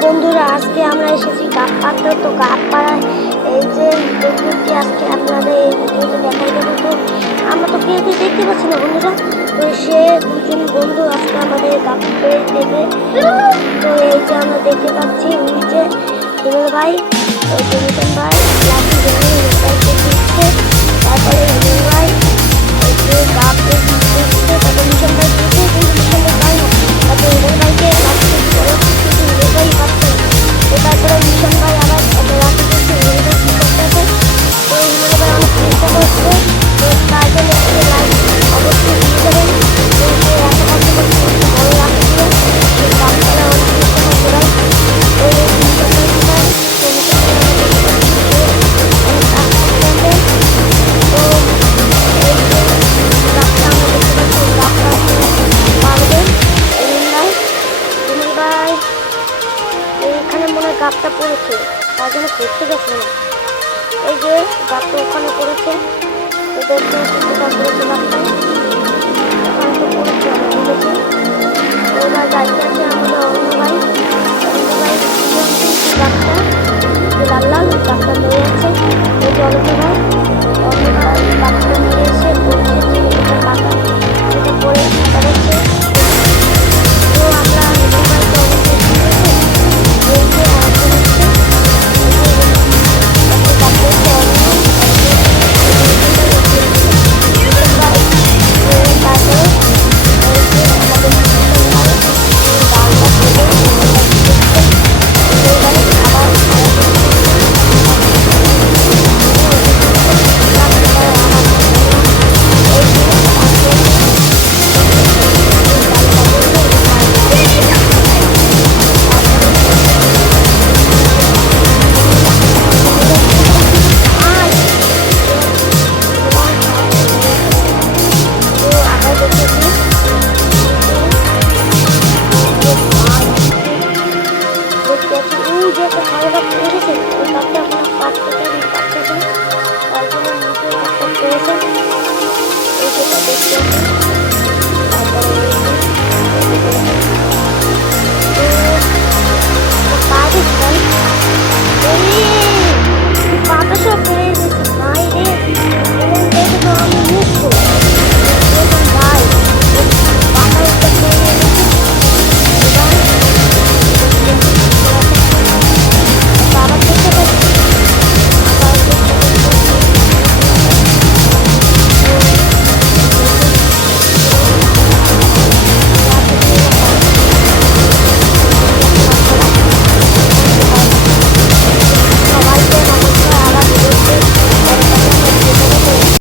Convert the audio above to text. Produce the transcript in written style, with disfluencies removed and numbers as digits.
বন্ধুরা, আজকে আমরা এসেছি গাছ পাড়তে। তো গাছ পাড়ায় এই যে দেখতে আজকে আপনাদের এই ভিডিওতে দেখাই দেবো। তো আমরা তো কেউ দেখতে পাচ্ছি না বন্ধুরা। তো সে দুজন বন্ধু আজকে আমাদের গাছ পেয়ে দেবে। তো এই যে আমরা দেখতে পাচ্ছি নিচে হিমেল ভাই, ওই যে মিশন ভাই, লাঠি দিচ্ছে। তারপরে হিমেল ভাই এই যে গাছ দিচ্ছে, তারপর মিশন ভাই দিচ্ছে, কিন্তু মিশন ভাই পায় না। তারপর হিমেল ভাইকে লাঠি দিচ্ছে, কিন্তু হিমেল ভাই পাচ্ছে না। তো তারপরে মিশন ভাই আবার লাঠি দিচ্ছে, হিমেল ভাই কি করতেছে। তো হিমেল ভাই অনেক চেষ্টা করছে। তো তার জন্য একটি লাইক অবশ্যই দিয়ে দেবেন। তো সে এত কষ্ট করছে বড় লাঠি দিয়ে সে গাছ ফেলা অনেক চেষ্টা করছে ভাই। তো এই মিশন ভাই কি পায়, তো মিশন ভাই আমার দেখতে পাচ্ছি সে অনেক কাজ করতেছে। তো এই যে গাছটা আমরা দেখতে পাচ্ছি, গাছটা পারবে হিমেল ভাই। এখানে মনে হয় গাছটা পড়েছে, তার জন্য খুঁজতে গেছে না। এই যে গাছটা ওখানে পড়েছে, তো দেখতে হচ্ছে কোথায় পড়েছে গাছটা। ওখানে তো পড়েছে, আমরা বুঝেছি। এবার যাইতে আছে আমাদের